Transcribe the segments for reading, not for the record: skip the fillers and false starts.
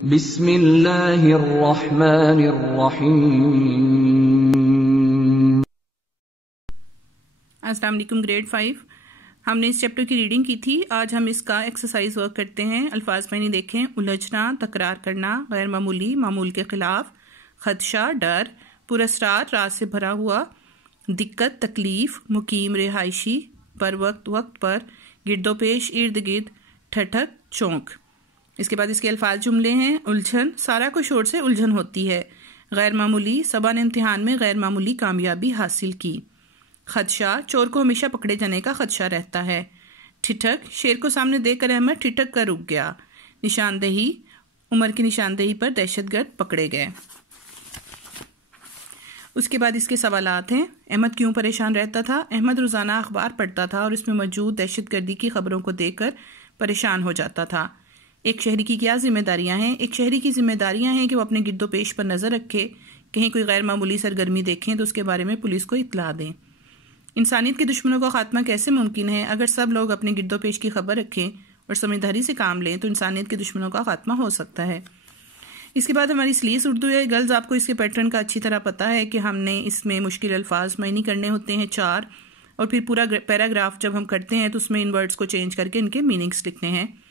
बिस्मिल्लाहिर्रहमानिर्रहीम। अस्सलाम वालेकुम। ग्रेड 5 हमने इस चैप्टर की रीडिंग की थी। आज हम इसका एक्सरसाइज वर्क करते हैं। अल्फाज मैंने देखें: उलझना, तकरार करना, गैर मामूली, मामूल के खिलाफ, खदशा, डर, पुरस्कार, राज से भरा हुआ, दिक्कत, तकलीफ, मुकीम, रिहायशी, पर वक्त, वक्त पर, गिरदोपेश, इर्द गिर्द, ठठक, चौंक। इसके बाद इसके अल्फाज जुमले हैं: उलझन, सारा को शोर से उलझन होती है। गैर मामूली, सबा ने इम्तिहान में गैर मामूली कामयाबी हासिल की। खदशा, चोर को हमेशा पकड़े जाने का खदशा रहता है। ठिठक, शेर को सामने देखकर अहमद ठिठक कर रुक गया। निशानदेही, उमर की निशानदेही पर दहशतगर्द पकड़े गए। उसके बाद इसके सवालात हैं: अहमद क्यों परेशान रहता था? अहमद रोज़ाना अखबार पढ़ता था और इसमें मौजूद दहशतगर्दी की खबरों को देखकर परेशान हो जाता था। एक शहरी की क्या जिम्मेदारियां हैं? एक शहरी की जिम्मेदारियां हैं कि वो अपने गिरदोपेश पर नज़र रखे, कहीं कोई गैर मामूली सरगर्मी देखें तो उसके बारे में पुलिस को इत्तला दें। इंसानियत के दुश्मनों का खात्मा कैसे मुमकिन है? अगर सब लोग अपने गिरदोपेश की खबर रखें और समझदारी से काम लें तो इंसानियत के दुश्मनों का खात्मा हो सकता है। इसके बाद हमारी स्लीस उर्दू है। गर्ल्स, आपको इसके पैटर्न का अच्छी तरह पता है कि हमने इसमें मुश्किल अल्फाज मायनी करने होते हैं 4, और फिर पूरा पैराग्राफ जब हम करते हैं तो उसमें इन वर्ड्स को चेंज करके इनके मीनिंग्स लिखने हैं।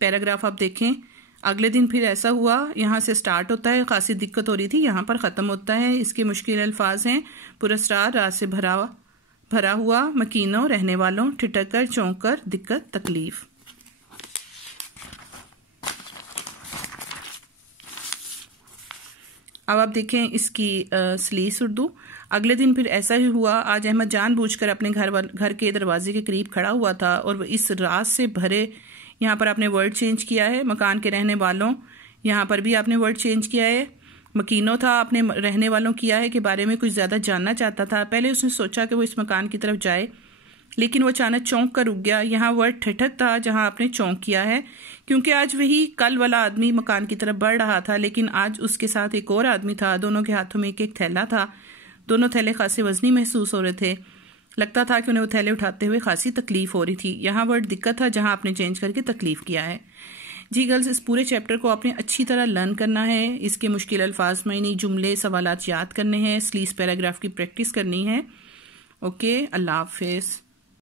पैराग्राफ आप देखें: अगले दिन फिर ऐसा हुआ, यहाँ से स्टार्ट होता है, खासी दिक्कत हो रही थी, यहाँ पर ख़त्म होता है। इसके मुश्किल अल्फाज हैं: पुरस्कार, राज से भरा हुआ, मकीनों, रहने वालों, ठिठक कर, चौंक कर, दिक्कत, तकलीफ। अब आप देखें इसकी स्लीस उर्दू। अगले दिन फिर ऐसा ही हुआ, आज अहमद जानबूझकर अपने घर के दरवाजे के करीब खड़ा हुआ था और इस राज से भरे, यहाँ पर आपने वर्ड चेंज किया है। मकान के रहने वालों, यहाँ पर भी आपने वर्ड चेंज किया है। मकीनों था, आपने रहने वालों किया है, के बारे में कुछ ज़्यादा जानना चाहता था। पहले उसने सोचा कि वो इस मकान की तरफ जाए, लेकिन वो अचानक चौंक कर रुक गया। यहाँ वर्ड ठिठक था, जहाँ आपने चौंक किया है, क्योंकि आज वही कल वाला आदमी मकान की तरफ बढ़ रहा था, लेकिन आज उसके साथ एक और आदमी था। दोनों के हाथों में एक एक थैला था। दोनों थैले खासे वजनी महसूस हो रहे थे। लगता था कि उन्हें वो थैले उठाते हुए खासी तकलीफ हो रही थी। यहाँ वर्ड दिक्कत था, जहाँ आपने चेंज करके तकलीफ किया है। जी गर्ल्स, इस पूरे चैप्टर को आपने अच्छी तरह लर्न करना है। इसके मुश्किल अल्फाज मायनी, जुमले, सवालात याद करने हैं। स्लीस पैराग्राफ की प्रैक्टिस करनी है। ओके, अल्लाह हाफिज़।